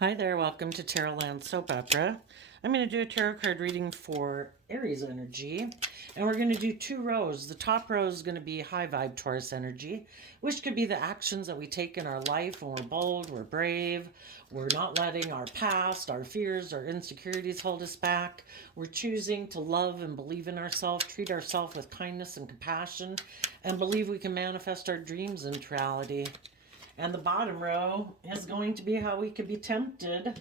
Hi there, welcome to Tarot Land Soap Opera. I'm going to do a tarot card reading for Aries energy, and we're going to do two rows. The top row is going to be high vibe Taurus energy, which could be the actions that we take in our life when we're bold, we're brave, we're not letting our past, our fears, our insecurities hold us back. We're choosing to love and believe in ourselves, treat ourselves with kindness and compassion, and believe we can manifest our dreams into reality. And the bottom row is going to be how we could be tempted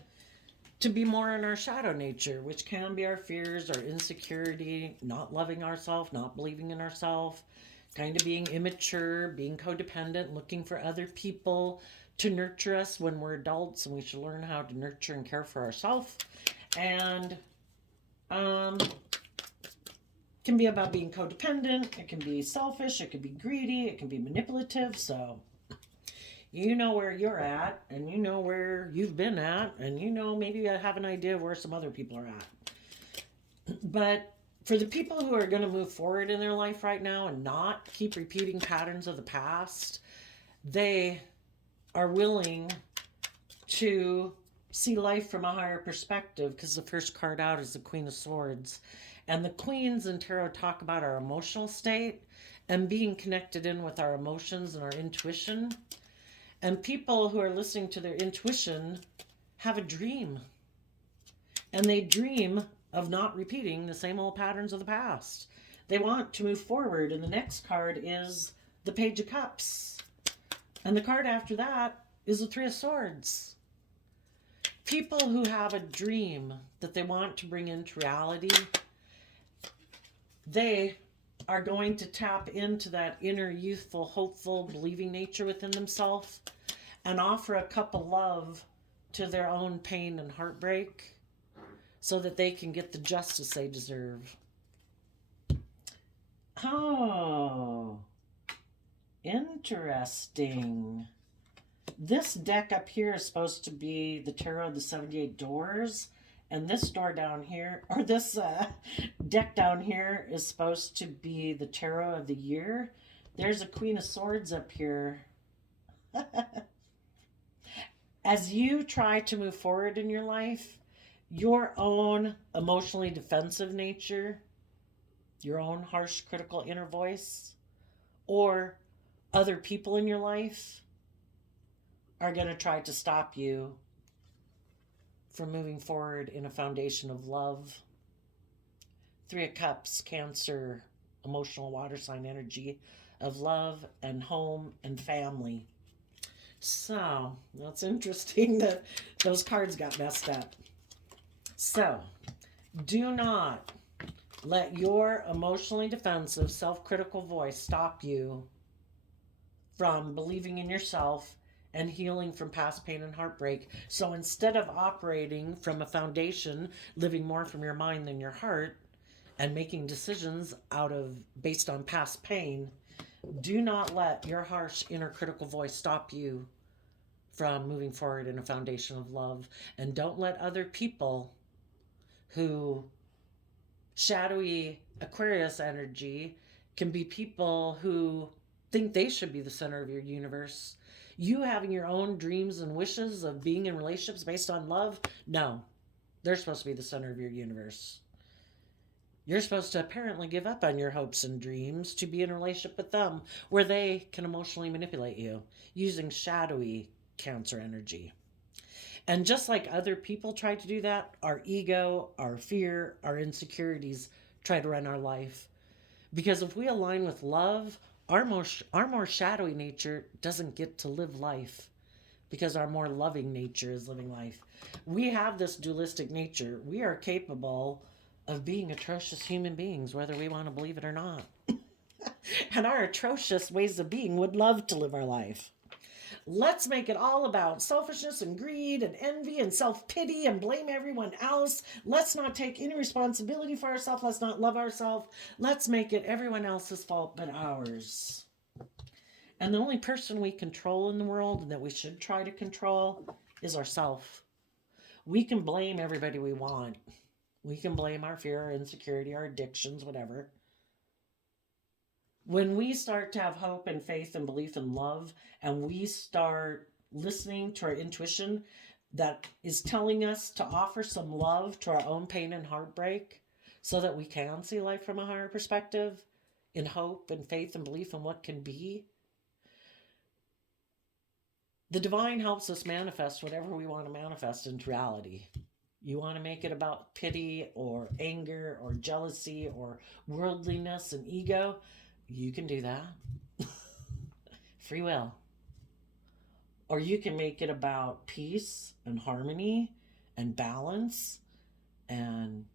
to be more in our shadow nature, which can be our fears, our insecurity, not loving ourselves, not believing in ourselves, kind of being immature, being codependent, looking for other people to nurture us when we're adults, and we should learn how to nurture and care for ourselves. And um, can be about being codependent, it can be selfish, it can be greedy, it can be manipulative. So you know where you're at, and you know where you've been at, and you know maybe I have an idea of where some other people are at. But for the people who are going to move forward in their life right now and not keep repeating patterns of the past, they are willing to see life from a higher perspective, because the first card out is the Queen of Swords. And the queens in tarot talk about our emotional state and being connected in with our emotions and our intuition. And people who are listening to their intuition have a dream. And they dream of not repeating the same old patterns of the past. They want to move forward. And the next card is the Page of Cups. And the card after that is the Three of Swords. People who have a dream that they want to bring into reality, they are going to tap into that inner youthful, hopeful, believing nature within themselves and offer a cup of love to their own pain and heartbreak so that they can get the justice they deserve. Oh, interesting. This deck up here is supposed to be the Tarot of the 78 Doors, and this door down here, or this deck down here, is supposed to be the Tarot of the Year. There's a Queen of Swords up here. As you try to move forward in your life, your own emotionally defensive nature, your own harsh, critical inner voice, or other people in your life are going to try to stop you from moving forward in a foundation of love. Three of Cups, Cancer, emotional water sign energy of love and home and family. So that's interesting that those cards got messed up. So do not let your emotionally defensive, self critical voice stop you from believing in yourself and healing from past pain and heartbreak. So instead of operating from a foundation, living more from your mind than your heart, and making decisions out of based on past pain, do not let your harsh inner critical voice stop you from moving forward in a foundation of love. And don't let other people who shadowy Aquarius energy can be people who think they should be the center of your universe. You having your own dreams and wishes of being in relationships based on love, no, they're supposed to be the center of your universe. You're supposed to apparently give up on your hopes and dreams to be in a relationship with them where they can emotionally manipulate you using shadowy Cancer energy. And just like other people try to do that, our ego, our fear, our insecurities try to run our life. Because if we align with love, our more shadowy nature doesn't get to live life because our more loving nature is living life. We have this dualistic nature. We are capable of being atrocious human beings, whether we want to believe it or not. And our atrocious ways of being would love to live our life. Let's make it all about selfishness and greed and envy and self pity and blame everyone else. Let's not take any responsibility for ourselves. Let's not love ourselves. Let's make it everyone else's fault but ours. And the only person we control in the world and that we should try to control is ourselves. We can blame everybody we want. We can blame our fear, our insecurity, our addictions, whatever. When we start to have hope and faith and belief and love, and we start listening to our intuition, that is telling us to offer some love to our own pain and heartbreak so that we can see life from a higher perspective in hope and faith and belief in what can be. The divine helps us manifest whatever we want to manifest into reality. You want to make it about pity or anger or jealousy or worldliness and ego, you can do that. Free will. Or you can make it about peace and harmony and balance and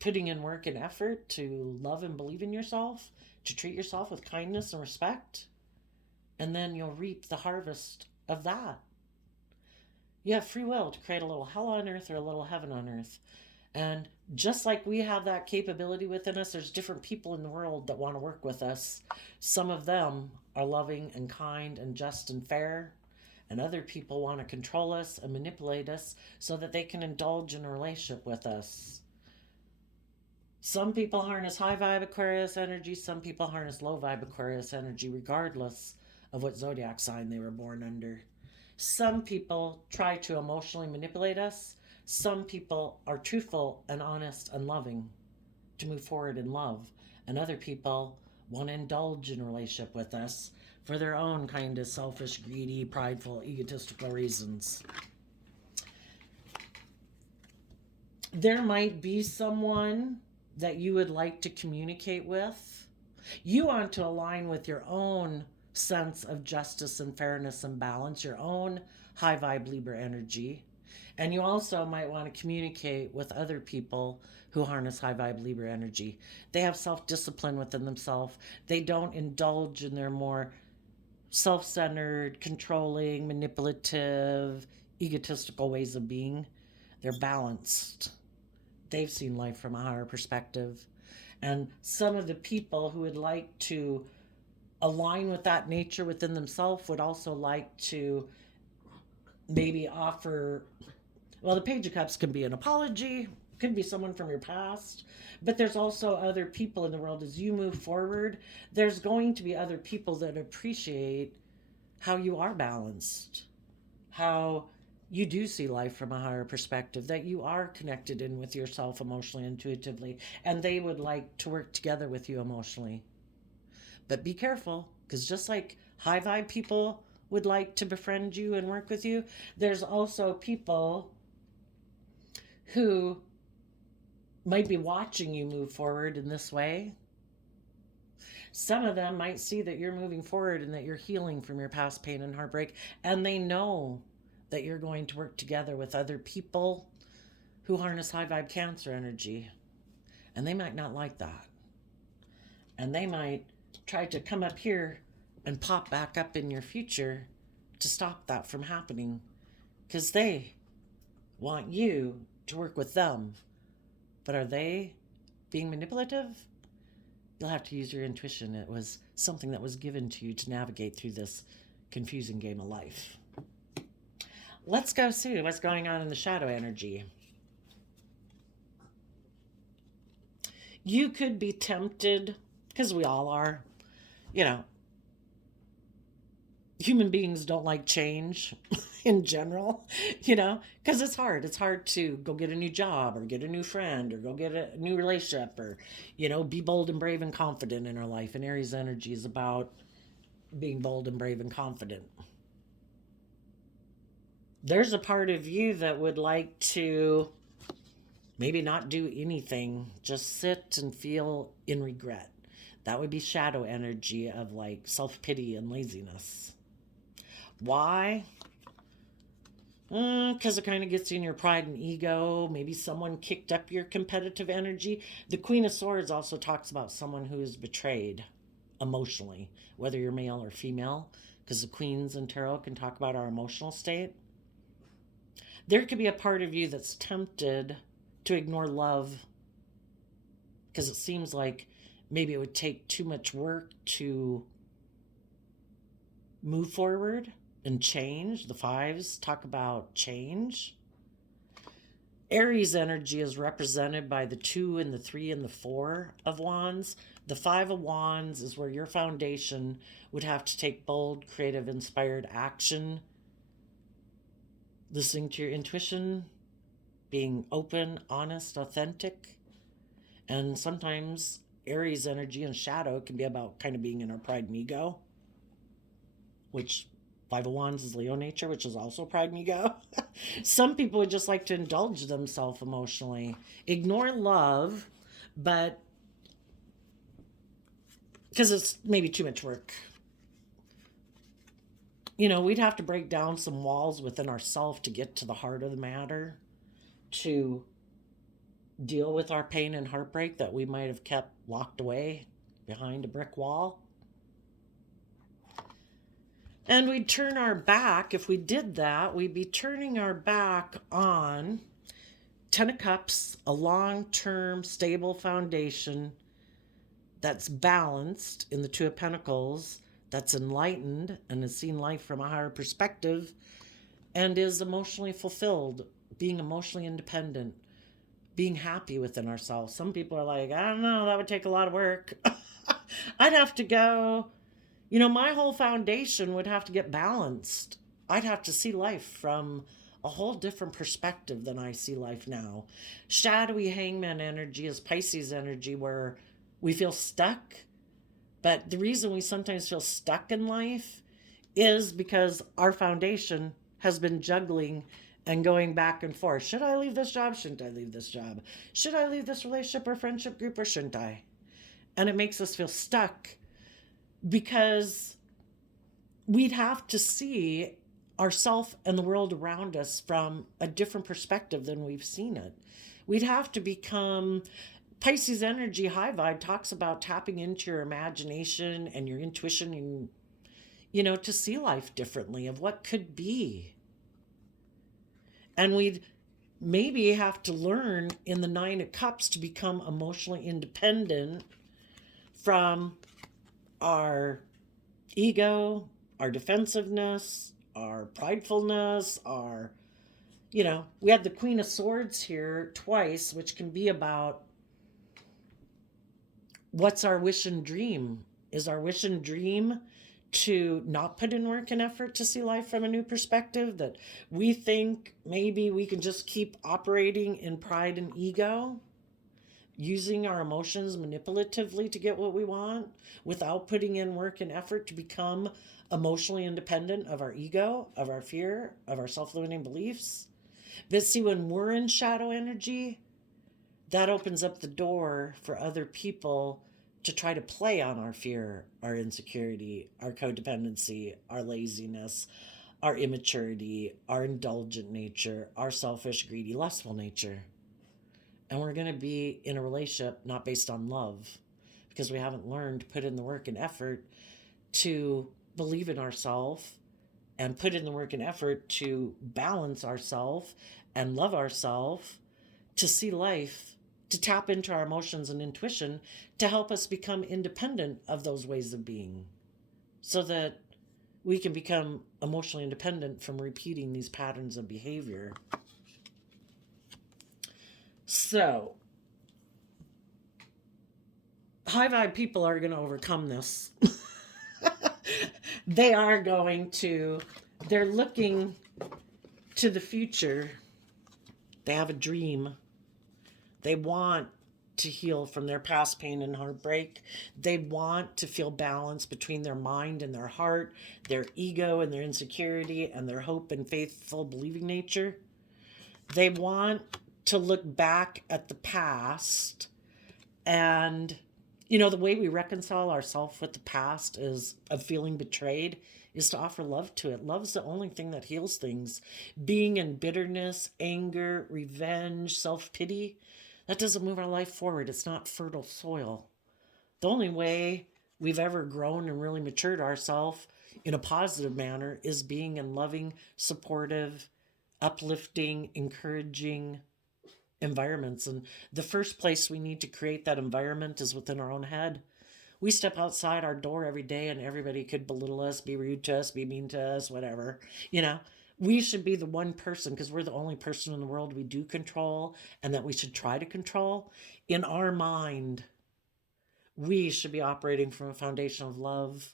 putting in work and effort to love and believe in yourself, to treat yourself with kindness and respect. And then you'll reap the harvest of that. You have free will to create a little hell on earth or a little heaven on earth. And just like we have that capability within us, there's different people in the world that want to work with us. Some of them are loving and kind and just and fair. And other people want to control us and manipulate us so that they can indulge in a relationship with us. Some people harness high vibe Aquarius energy. Some people harness low vibe Aquarius energy, regardless of what zodiac sign they were born under. Some people try to emotionally manipulate us. Some people are truthful and honest and loving to move forward in love. And other people want to indulge in a relationship with us for their own kind of selfish, greedy, prideful, egotistical reasons. There might be someone that you would like to communicate with. You want to align with your own sense of justice and fairness and balance, your own high vibe Libra energy. And you also might want to communicate with other people who harness high vibe Libra energy. They have self-discipline within themselves. They don't indulge in their more self-centered, controlling, manipulative, egotistical ways of being. They're balanced. They've seen life from a higher perspective. And some of the people who would like to align with that nature within themselves would also like to maybe offer, well, the Page of Cups can be an apology, could be someone from your past, but there's also other people in the world. As you move forward, there's going to be other people that appreciate how you are balanced, how you do see life from a higher perspective, that you are connected in with yourself emotionally, intuitively, and they would like to work together with you emotionally. But be careful, because just like high vibe people would like to befriend you and work with you, there's also people who might be watching you move forward in this way. Some of them might see that you're moving forward and that you're healing from your past pain and heartbreak, and they know that you're going to work together with other people who harness high vibe Cancer energy. And they might not like that. And they might try to come up here and pop back up in your future to stop that from happening, because they want you to work with them. But are they being manipulative? You'll have to use your intuition. It was something that was given to you to navigate through this confusing game of life. Let's go see what's going on in the shadow energy. You could be tempted, because we all are, human beings don't like change in general, because it's hard. It's hard to go get a new job or get a new friend or go get a new relationship or, be bold and brave and confident in our life. And Aries energy is about being bold and brave and confident. There's a part of you that would like to maybe not do anything, just sit and feel in regret. That would be shadow energy of like self-pity and laziness. Why? Because it kind of gets in your pride and ego. Maybe someone kicked up your competitive energy. The Queen of Swords also talks about someone who is betrayed emotionally, whether you're male or female, because the Queens in Tarot can talk about our emotional state. There could be a part of you that's tempted to ignore love because it seems like maybe it would take too much work to move forward and change. The fives talk about change. Aries energy is represented by the 2 and the 3 and the 4 of Wands. The 5 of Wands is where your foundation would have to take bold, creative, inspired action. listening to your intuition, being open, honest, authentic. And sometimes Aries energy and shadow can be about kind of being in our pride and ego, which Five of Wands is Leo nature, which is also pride and ego. Some people would just like to indulge themselves emotionally, ignore love, but because it's maybe too much work. You know, we'd have to break down some walls within ourselves to get to the heart of the matter, to deal with our pain and heartbreak that we might have kept locked away behind a brick wall. And we'd turn our back, if we did that, we'd be turning our back on Ten of Cups, a long-term stable foundation that's balanced in the Two of Pentacles, that's enlightened and has seen life from a higher perspective and is emotionally fulfilled, being emotionally independent, being happy within ourselves. Some people are like, I don't know, that would take a lot of work. I'd have to go... You know, my whole foundation would have to get balanced. I'd have to see life from a whole different perspective than I see life now. Shadowy hangman energy is Pisces energy, where we feel stuck. But the reason we sometimes feel stuck in life is because our foundation has been juggling and going back and forth. Should I leave this job? Shouldn't I leave this job? Should I leave this relationship or friendship group, or shouldn't I? And it makes us feel stuck, because we'd have to see ourselves and the world around us from a different perspective than we've seen it. We'd have to become... Pisces energy, high vibe, talks about tapping into your imagination and your intuition and, you know, to see life differently, of what could be. And we'd maybe have to learn in the Nine of Cups to become emotionally independent from our ego, our defensiveness, our pridefulness, our, you know, we had the Queen of Swords here twice, which can be about what's our wish and dream. Is our wish and dream to not put in work and effort to see life from a new perspective, that we think maybe we can just keep operating in pride and ego, using our emotions manipulatively to get what we want without putting in work and effort to become emotionally independent of our ego, of our fear, of our self-limiting beliefs? But see, when we're in shadow energy, that opens up the door for other people to try to play on our fear, our insecurity, our codependency, our laziness, our immaturity, our indulgent nature, our selfish, greedy, lustful nature. And we're going to be in a relationship not based on love, because we haven't learned to put in the work and effort to believe in ourselves and put in the work and effort to balance ourselves and love ourselves, to see life, to tap into our emotions and intuition to help us become independent of those ways of being, so that we can become emotionally independent from repeating these patterns of behavior. So, high vibe people are going to overcome this. They're looking to the future. They have a dream. They want to heal from their past pain and heartbreak. They want to feel balance between their mind and their heart, their ego and their insecurity, and their hope and faithful believing nature. They want to look back at the past, and, you know, the way we reconcile ourselves with the past is of feeling betrayed, is to offer love to it. Love's the only thing that heals things. Being in bitterness, anger, revenge, self-pity, that doesn't move our life forward. It's not fertile soil. The only way we've ever grown and really matured ourselves in a positive manner is being in loving, supportive, uplifting, encouraging environments. And the first place we need to create that environment is within our own head. We step outside our door every day and everybody could belittle us, be rude to us, be mean to us, whatever. You know, we should be the one person, because we're the only person in the world we do control and that we should try to control. In our mind, we should be operating from a foundation of love.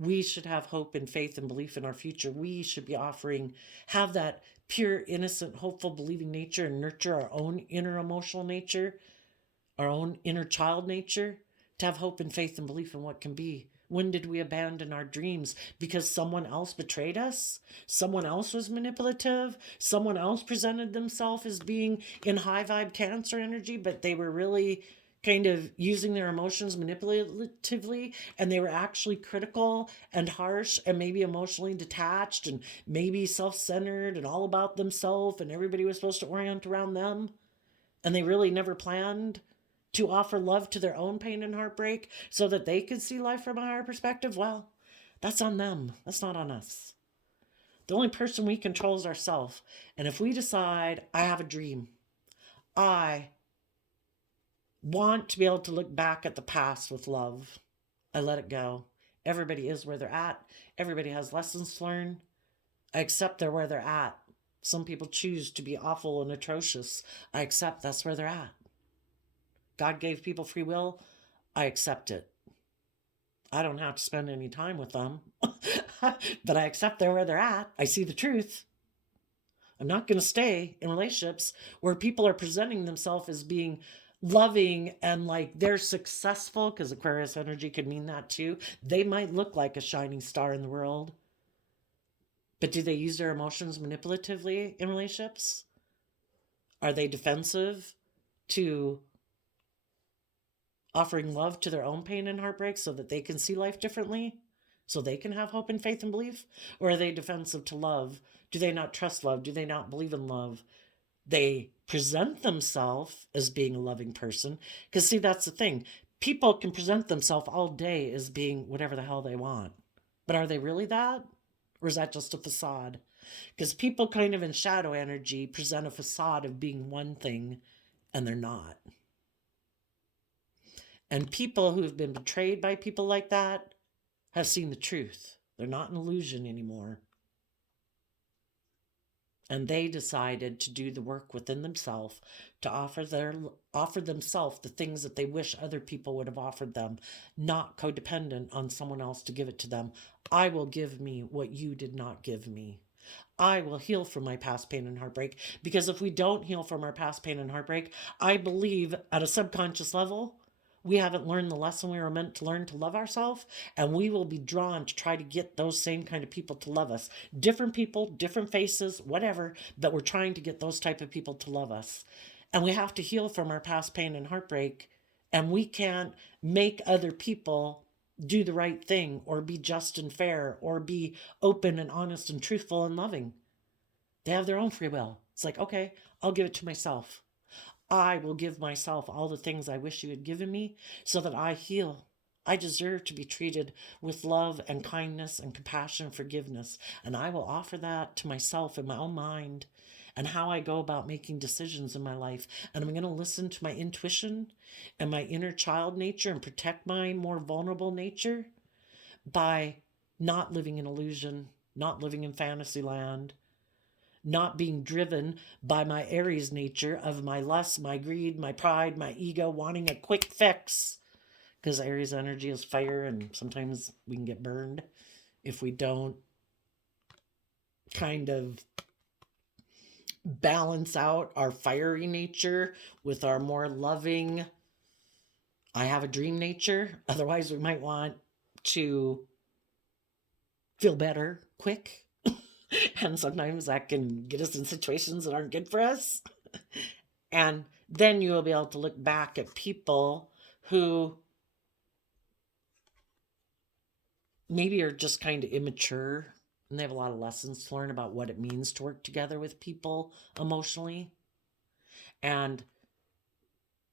We should have hope and faith and belief in our future. We should be have that pure, innocent, hopeful, believing nature and nurture our own inner emotional nature, our own inner child nature, to have hope and faith and belief in what can be. When did we abandon our dreams? Because someone else betrayed us? Someone else was manipulative? Someone else presented themselves as being in high vibe Cancer energy, but they were really kind of using their emotions manipulatively, and they were actually critical and harsh and maybe emotionally detached and maybe self-centered and all about themselves, and everybody was supposed to orient around them, and they really never planned to offer love to their own pain and heartbreak so that they could see life from a higher perspective. Well, that's on them. That's not on us. The only person we control is ourselves. And if we decide, I have a dream, I want to be able to look back at the past with love, I let it go. Everybody is where they're at. Everybody has lessons to learn. I accept they're where they're at. Some people choose to be awful and atrocious. I accept that's where they're at. God gave people free will. I accept it. I don't have to spend any time with them, but I accept they're where they're at. I see the truth. I'm not going to stay in relationships where people are presenting themselves as being loving and like they're successful, because Aquarius energy could mean that too. They might look like a shining star in the world, but do they use their emotions manipulatively in relationships? Are they defensive to offering love to their own pain and heartbreak so that they can see life differently, so they can have hope and faith and belief? Or are they defensive to love? Do they not trust love? Do they not believe in love? They present themselves as being a loving person. Because see, that's the thing. People can present themselves all day as being whatever the hell they want. But are they really that? Or is that just a facade? Because people kind of in shadow energy present a facade of being one thing and they're not. And people who have been betrayed by people like that have seen the truth. They're not an illusion anymore. And they decided to do the work within themselves to offer themselves the things that they wish other people would have offered them, not codependent on someone else to give it to them. I will give me what you did not give me. I will heal from my past pain and heartbreak, because if we don't heal from our past pain and heartbreak, I believe at a subconscious level, we haven't learned the lesson we were meant to learn to love ourselves, and we will be drawn to try to get those same kind of people to love us. Different people, different faces, whatever, but we're trying to get those type of people to love us. And we have to heal from our past pain and heartbreak, and we can't make other people do the right thing or be just and fair or be open and honest and truthful and loving. They have their own free will. It's like, okay, I'll give it to myself. I will give myself all the things I wish you had given me so that I heal. I deserve to be treated with love and kindness and compassion and forgiveness. And I will offer that to myself in my own mind and how I go about making decisions in my life. And I'm going to listen to my intuition and my inner child nature and protect my more vulnerable nature by not living in illusion, not living in fantasy land, not being driven by my Aries nature of my lust, my greed, my pride, my ego, wanting a quick fix. Because Aries energy is fire, and sometimes we can get burned if we don't kind of balance out our fiery nature with our more loving, I have a dream nature. Otherwise, we might want to feel better quick. And sometimes that can get us in situations that aren't good for us. And then you will be able to look back at people who maybe are just kind of immature and they have a lot of lessons to learn about what it means to work together with people emotionally. And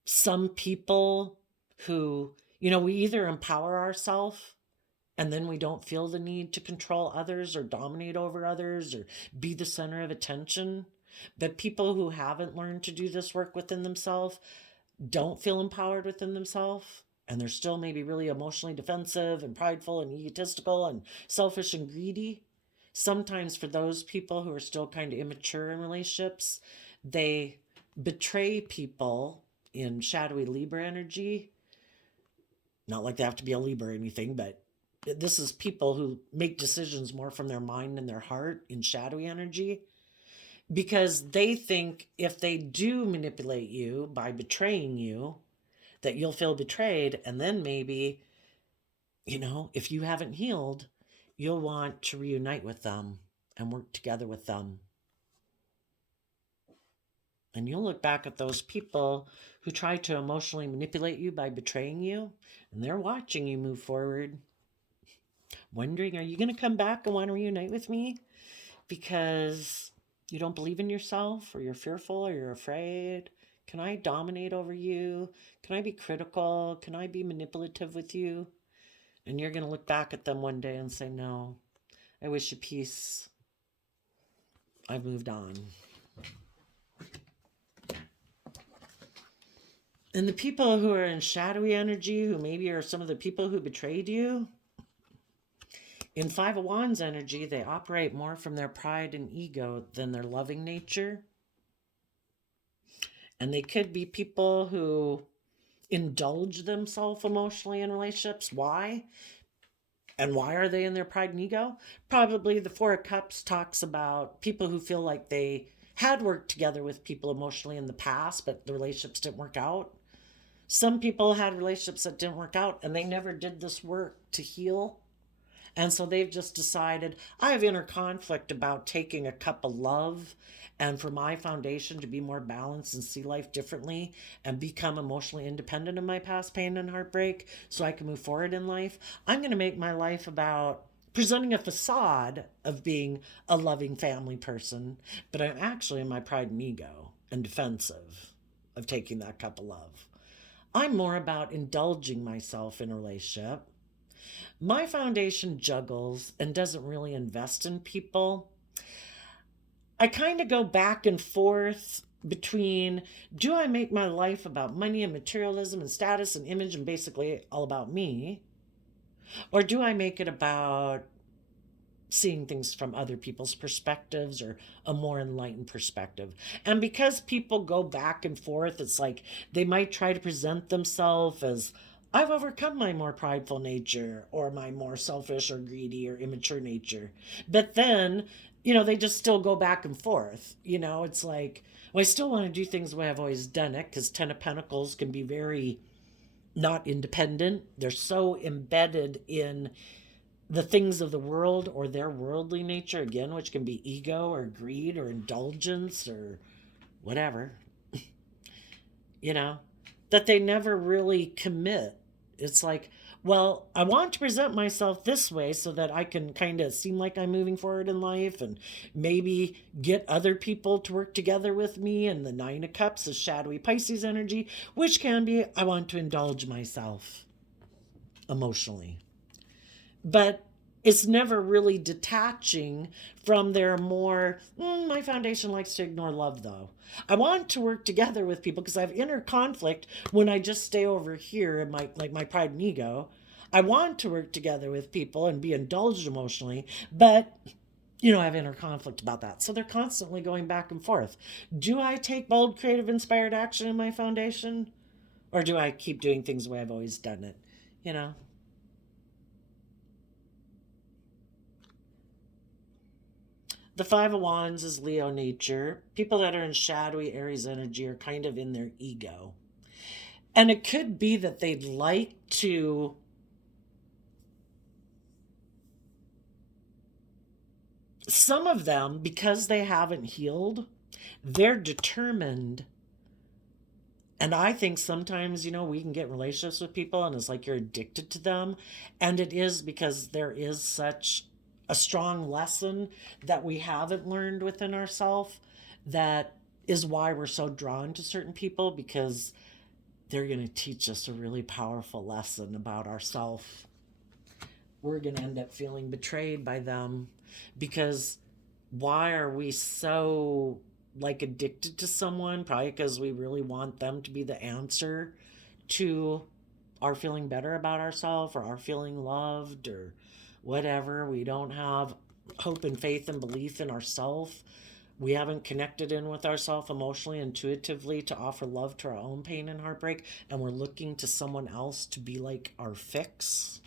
some people who, we either empower ourselves and then we don't feel the need to control others or dominate over others or be the center of attention. But people who haven't learned to do this work within themselves don't feel empowered within themselves. And they're still maybe really emotionally defensive and prideful and egotistical and selfish and greedy. Sometimes for those people who are still kind of immature in relationships, they betray people in shadowy Libra energy. Not like they have to be a Libra or anything, but this is people who make decisions more from their mind and their heart in shadowy energy, because they think if they do manipulate you by betraying you, that you'll feel betrayed. And then maybe, if you haven't healed, you'll want to reunite with them and work together with them. And you'll look back at those people who try to emotionally manipulate you by betraying you, and they're watching you move forward, wondering, are you going to come back and want to reunite with me? Because you don't believe in yourself, or you're fearful, or you're afraid. Can I dominate over you? Can I be critical? Can I be manipulative with you? And you're going to look back at them one day and say, no, I wish you peace. I've moved on. And the people who are in shadowy energy, who maybe are some of the people who betrayed you, in Five of Wands energy, they operate more from their pride and ego than their loving nature. And they could be people who indulge themselves emotionally in relationships. Why? And why are they in their pride and ego? Probably the Four of Cups talks about people who feel like they had worked together with people emotionally in the past, but the relationships didn't work out. Some people had relationships that didn't work out, and they never did this work to heal. And so they've just decided, I have inner conflict about taking a cup of love and for my foundation to be more balanced and see life differently and become emotionally independent of my past pain and heartbreak so I can move forward in life. I'm going to make my life about presenting a facade of being a loving family person, but I'm actually in my pride and ego and defensive of taking that cup of love. I'm more about indulging myself in a relationship. My foundation juggles and doesn't really invest in people. I kind of go back and forth between, do I make my life about money and materialism and status and image and basically all about me? Or do I make it about seeing things from other people's perspectives or a more enlightened perspective? And because people go back and forth, it's like they might try to present themselves as, I've overcome my more prideful nature or my more selfish or greedy or immature nature. But then, they just still go back and forth. It's like, well, I still want to do things the way I've always done it, because Ten of Pentacles can be very not independent. They're so embedded in the things of the world or their worldly nature, again, which can be ego or greed or indulgence or whatever, that they never really commit. It's like, well, I want to present myself this way so that I can kind of seem like I'm moving forward in life and maybe get other people to work together with me. And the Nine of Cups is shadowy Pisces energy, which can be, I want to indulge myself emotionally. But it's never really detaching from their more, my foundation likes to ignore love though. I want to work together with people because I have inner conflict when I just stay over here in my pride and ego. I want to work together with people and be indulged emotionally, but I have inner conflict about that. So they're constantly going back and forth. Do I take bold, creative, inspired action in my foundation? Or do I keep doing things the way I've always done it? The Five of Wands is Leo nature. People that are in shadowy Aries energy are kind of in their ego. And it could be that they'd like to some of them, because they haven't healed, they're determined. And I think sometimes, we can get relationships with people and it's like you're addicted to them. And it is because there is such a strong lesson that we haven't learned within ourselves that is why we're so drawn to certain people, because they're going to teach us a really powerful lesson about ourselves. We're going to end up feeling betrayed by them, because why are we so addicted to someone? Probably because we really want them to be the answer to our feeling better about ourselves or our feeling loved or whatever. We don't have hope and faith and belief in ourselves. We haven't connected in with ourselves emotionally, intuitively, to offer love to our own pain and heartbreak, and we're looking to someone else to be like our fix.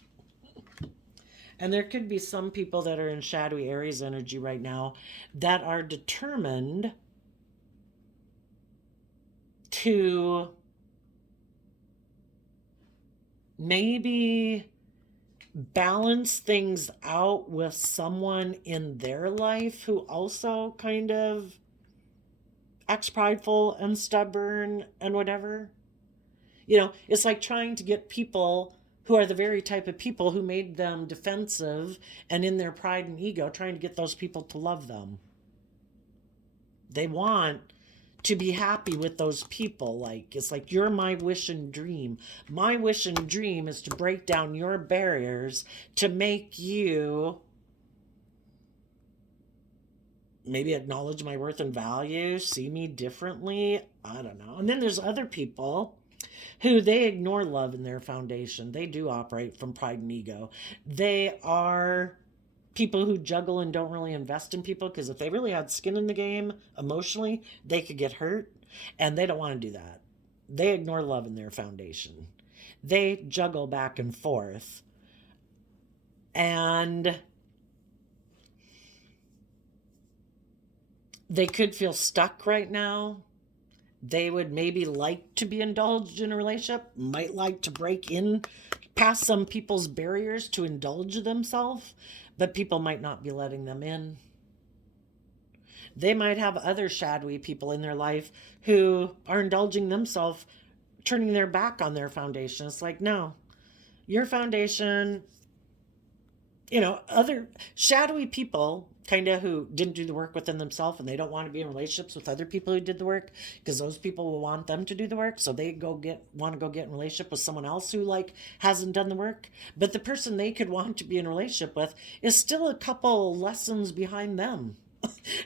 And there could be some people that are in shadowy Aries energy right now that are determined to maybe balance things out with someone in their life who also kind of acts prideful and stubborn and whatever. It's like trying to get people who are the very type of people who made them defensive and in their pride and ego, trying to get those people to love them. They want to be happy with those people. Like, it's like, you're my wish and dream. My wish and dream is to break down your barriers to make you maybe acknowledge my worth and value, see me differently. I don't know. And then there's other people who they ignore love in their foundation. They do operate from pride and ego. They are people who juggle and don't really invest in people, because if they really had skin in the game emotionally, they could get hurt, and they don't want to do that. They ignore love in their foundation. They juggle back and forth, and they could feel stuck right now. They would maybe like to be indulged in a relationship, might like to break in past some people's barriers to indulge themselves, but people might not be letting them in. They might have other shadowy people in their life who are indulging themselves, turning their back on their foundation. It's like, no, your foundation, other shadowy people kind of who didn't do the work within themselves, and they don't want to be in relationships with other people who did the work, because those people will want them to do the work, so they want to go get in a relationship with someone else who hasn't done the work. But the person they could want to be in a relationship with is still a couple lessons behind them.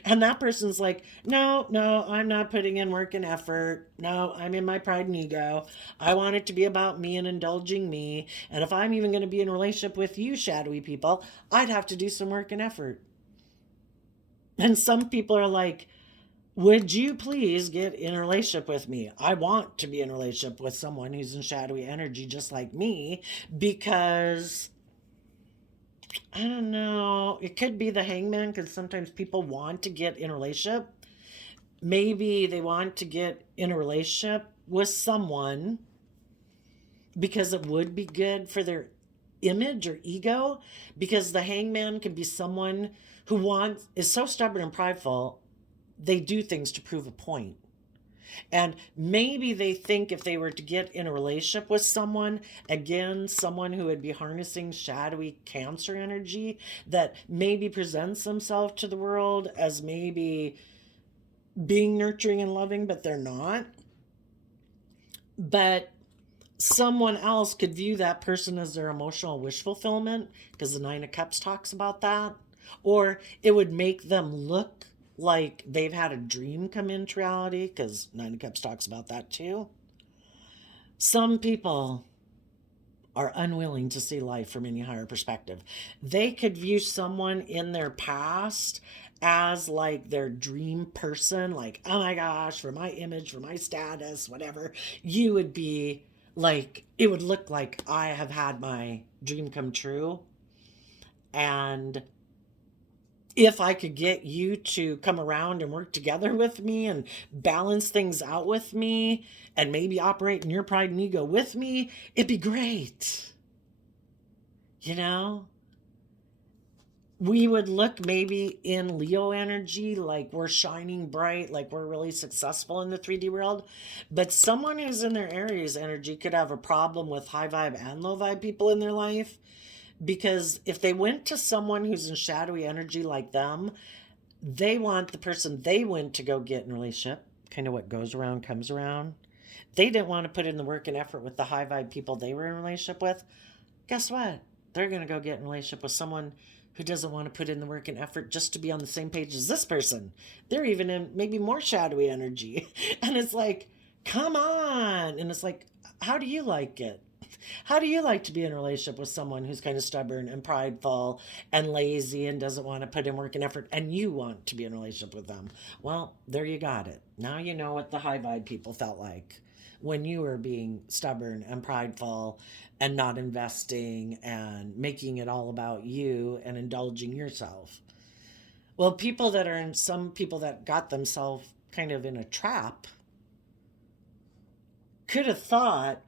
And that person's like, no, I'm not putting in work and effort. No, I'm in my pride and ego. I want it to be about me and indulging me. And if I'm even going to be in a relationship with you, shadowy people, I'd have to do some work and effort. And some people are like, would you please get in a relationship with me? I want to be in a relationship with someone who's in shadowy energy just like me, because I don't know. It could be the hangman, because sometimes people want to get in a relationship. Maybe they want to get in a relationship with someone because it would be good for their image or ego, because the hangman can be someone who is so stubborn and prideful, they do things to prove a point. And maybe they think if they were to get in a relationship with someone, again, someone who would be harnessing shadowy Cancer energy, that maybe presents themselves to the world as maybe being nurturing and loving, but they're not. But someone else could view that person as their emotional wish fulfillment, because the Nine of Cups talks about that. Or it would make them look like they've had a dream come into reality, because Nine of Cups talks about that too. Some people are unwilling to see life from any higher perspective. They could view someone in their past as like their dream person, like, oh my gosh, for my image, for my status, whatever, you would be like, it would look like I have had my dream come true. And if I could get you to come around and work together with me and balance things out with me and maybe operate in your pride and ego with me, it'd be great. We would look maybe in Leo energy like we're shining bright, like we're really successful in the 3D world. But someone who's in their Aries energy could have a problem with high vibe and low vibe people in their life. Because if they went to someone who's in shadowy energy like them, they want the person they went to go get in a relationship, kind of what goes around comes around. They didn't want to put in the work and effort with the high vibe people they were in a relationship with. Guess what? They're going to go get in a relationship with someone who doesn't want to put in the work and effort just to be on the same page as this person. They're even in maybe more shadowy energy. And it's like, come on. And it's like, how do you like it? How do you like to be in a relationship with someone who's kind of stubborn and prideful and lazy and doesn't want to put in work and effort, and you want to be in a relationship with them? Well, there you got it. Now you know what the high vibe people felt like. when you were being stubborn and prideful and not investing and making it all about you and indulging yourself. Well, some people that got themselves kind of in a trap could have thought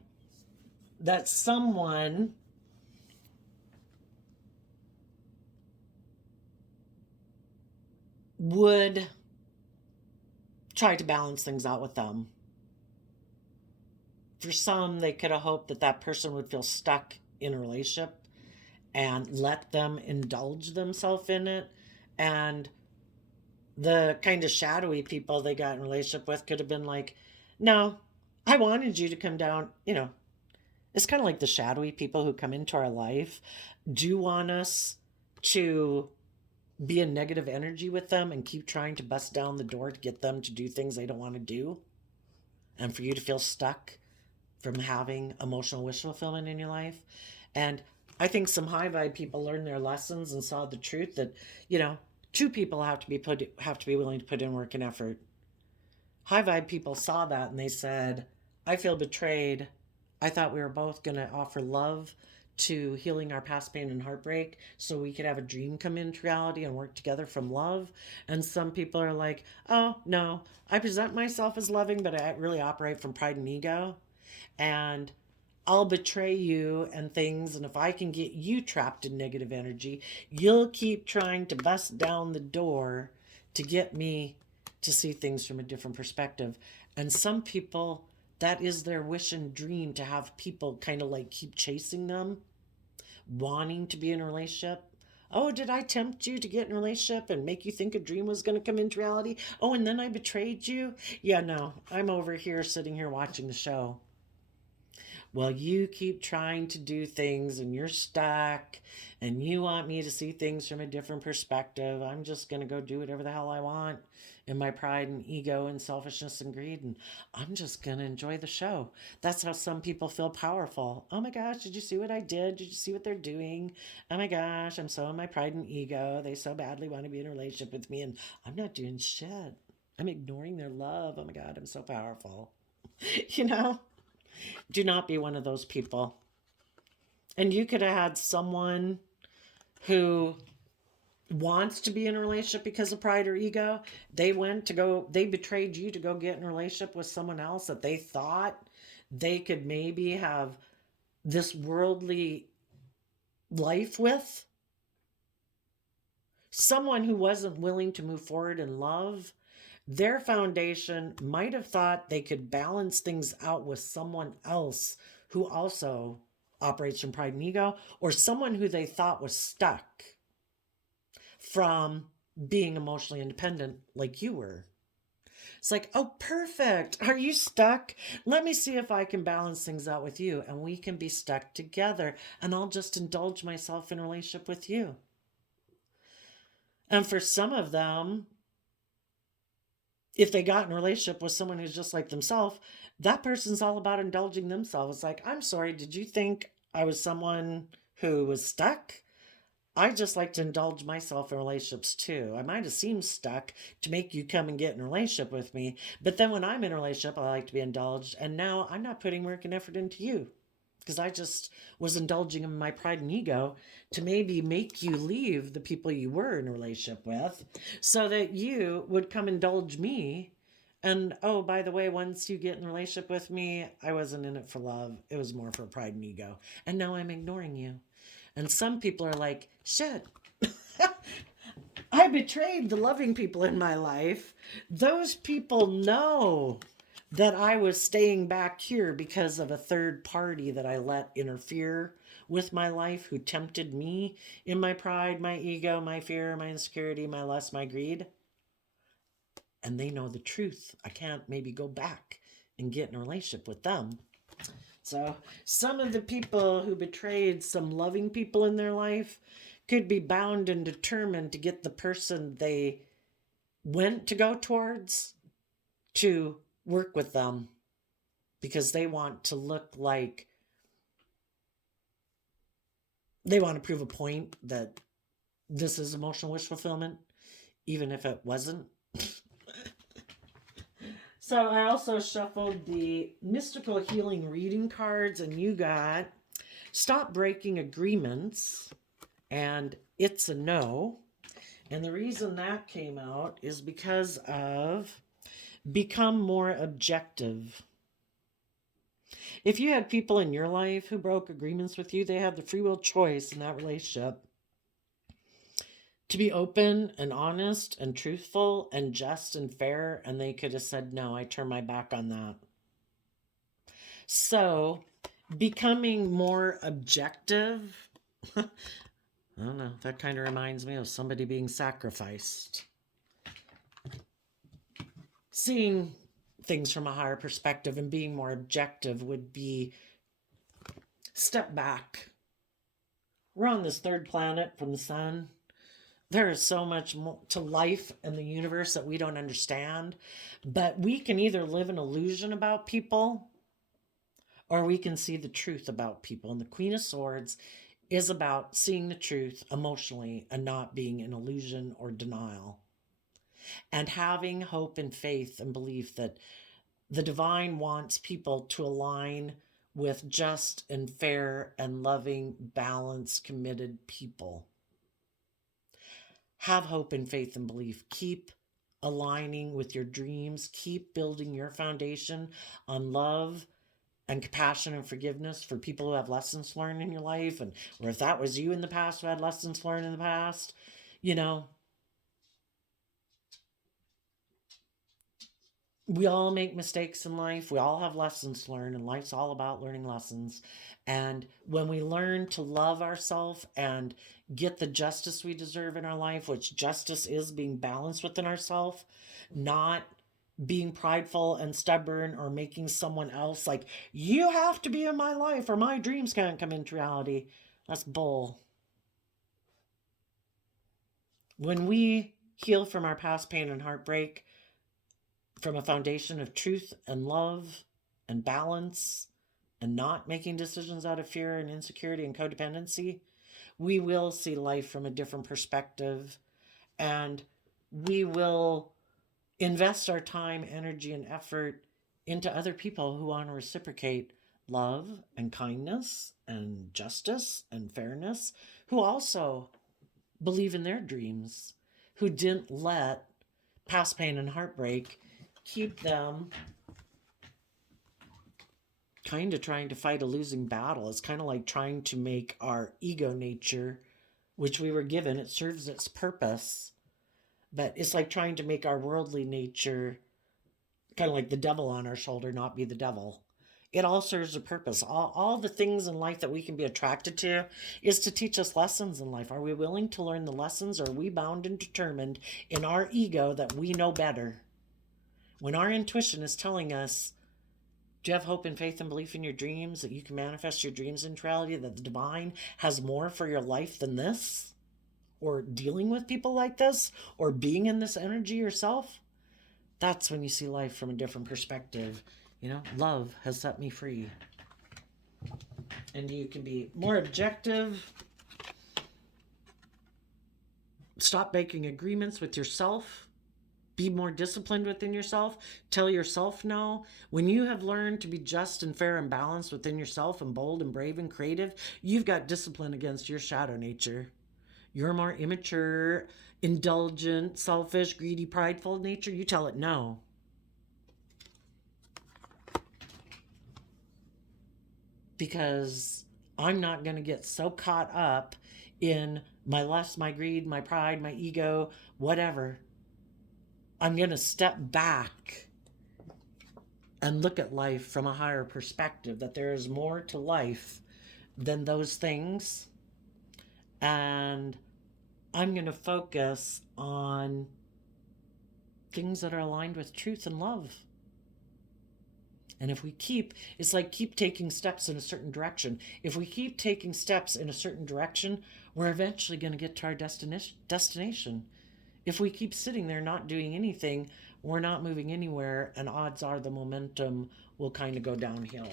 that someone would try to balance things out with them. For some, they could have hoped that that person would feel stuck in a relationship and let them indulge themselves in it. And the kind of shadowy people they got in a relationship with could have been like, no, I wanted you to come down. It's kind of like the shadowy people who come into our life do want us to be a negative energy with them and keep trying to bust down the door to get them to do things they don't want to do, and for you to feel stuck from having emotional wish fulfillment in your life. And I think some high vibe people learned their lessons and saw the truth that, two people have to be willing to put in work and effort. High vibe people saw that and they said, I feel betrayed. I thought we were both going to offer love to healing our past pain and heartbreak so we could have a dream come into reality and work together from love. And some people are like, oh, no, I present myself as loving, but I really operate from pride and ego. And I'll betray you and things. And if I can get you trapped in negative energy, you'll keep trying to bust down the door to get me to see things from a different perspective. And some people, that is their wish and dream, to have people kind of like keep chasing them, wanting to be in a relationship. Oh, did I tempt you to get in a relationship and make you think a dream was going to come into reality? Oh, and then I betrayed you? Yeah, no, I'm over here sitting here watching the show. Well, you keep trying to do things and you're stuck and you want me to see things from a different perspective. I'm just going to go do whatever the hell I want in my pride and ego and selfishness and greed. And I'm just going to enjoy the show. That's how some people feel powerful. Oh my gosh, did you see what I did? Did you see what they're doing? Oh my gosh, I'm so in my pride and ego. They so badly want to be in a relationship with me and I'm not doing shit. I'm ignoring their love. Oh my God, I'm so powerful. you know? Do not be one of those people. And you could have had someone who wants to be in a relationship because of pride or ego. They betrayed you to go get in a relationship with someone else that they thought they could maybe have this worldly life with. Someone who wasn't willing to move forward in love. Their foundation might have thought they could balance things out with someone else who also operates from pride and ego, or someone who they thought was stuck from being emotionally independent like you were. It's like, oh, perfect. Are you stuck? Let me see if I can balance things out with you and we can be stuck together and I'll just indulge myself in a relationship with you. And for some of them, if they got in a relationship with someone who's just like themselves, that person's all about indulging themselves. It's like, I'm sorry, did you think I was someone who was stuck? I just like to indulge myself in relationships too. I might have seemed stuck to make you come and get in a relationship with me, but then when I'm in a relationship, I like to be indulged. And now I'm not putting work and effort into you because I just was indulging in my pride and ego to maybe make you leave the people you were in a relationship with so that you would come indulge me. And oh, by the way, once you get in a relationship with me, I wasn't in it for love. It was more for pride and ego. And now I'm ignoring you. And some people are like, shit, I betrayed the loving people in my life. Those people know that I was staying back here because of a third party that I let interfere with my life, who tempted me in my pride, my ego, my fear, my insecurity, my lust, my greed. And they know the truth. I can't maybe go back and get in a relationship with them. So some of the people who betrayed some loving people in their life could be bound and determined to get the person they went to go towards to work with them because they want to look like they want to prove a point that this is emotional wish fulfillment, even if it wasn't. So I also shuffled the mystical healing reading cards, and you got stop breaking agreements, and it's a no. And the reason that came out is because of become more objective. If you had people in your life who broke agreements with you, they had the free will choice in that relationship to be open and honest and truthful and just and fair, and they could have said, no, I turn my back on that. So, becoming more objective, I don't know, that kind of reminds me of somebody being sacrificed. Seeing things from a higher perspective and being more objective would be step back. We're on this third planet from the sun. There is so much more to life and the universe that we don't understand, but we can either live an illusion about people or we can see the truth about people. And the Queen of Swords is about seeing the truth emotionally and not being in illusion or denial. And having hope and faith and belief that the divine wants people to align with just and fair and loving, balanced, committed people. Have hope and faith and belief. Keep aligning with your dreams. Keep building your foundation on love and compassion and forgiveness for people who have lessons learned in your life. And or if that was you in the past who had lessons learned in the past, we all make mistakes in life. We all have lessons learned, and life's all about learning lessons. And when we learn to love ourselves and get the justice we deserve in our life, which justice is being balanced within ourselves, not being prideful and stubborn or making someone else like, you have to be in my life or my dreams can't come into reality. That's bull. When we heal from our past pain and heartbreak, from a foundation of truth and love and balance and not making decisions out of fear and insecurity and codependency, we will see life from a different perspective, and we will invest our time, energy, and effort into other people who want to reciprocate love and kindness and justice and fairness, who also believe in their dreams, who didn't let past pain and heartbreak keep them kind of trying to fight a losing battle. It's kind of like trying to make our ego nature, which we were given, it serves its purpose, but it's like trying to make our worldly nature kind of like the devil on our shoulder, not be the devil. It all serves a purpose. All the things in life that we can be attracted to is to teach us lessons in life. Are we willing to learn the lessons, or are we bound and determined in our ego that we know better? When our intuition is telling us, do you have hope and faith and belief in your dreams, that you can manifest your dreams into reality, that the divine has more for your life than this, or dealing with people like this, or being in this energy yourself? That's when you see life from a different perspective. Love has set me free. And you can be more objective. Stop making agreements with yourself. Be more disciplined within yourself. Tell yourself no. When you have learned to be just and fair and balanced within yourself and bold and brave and creative, you've got discipline against your shadow nature. Your more immature, indulgent, selfish, greedy, prideful nature, you tell it no. Because I'm not going to get so caught up in my lust, my greed, my pride, my ego, whatever. I'm going to step back and look at life from a higher perspective, that there is more to life than those things. And I'm going to focus on things that are aligned with truth and love. And if we it's like keep taking steps in a certain direction. If we keep taking steps in a certain direction, we're eventually going to get to our destination. If we keep sitting there not doing anything, we're not moving anywhere, and odds are the momentum will kind of go downhill.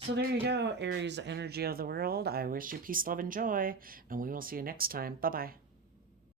So there you go, Aries energy of the world. I wish you peace, love, and joy, and we will see you next time. Bye-bye.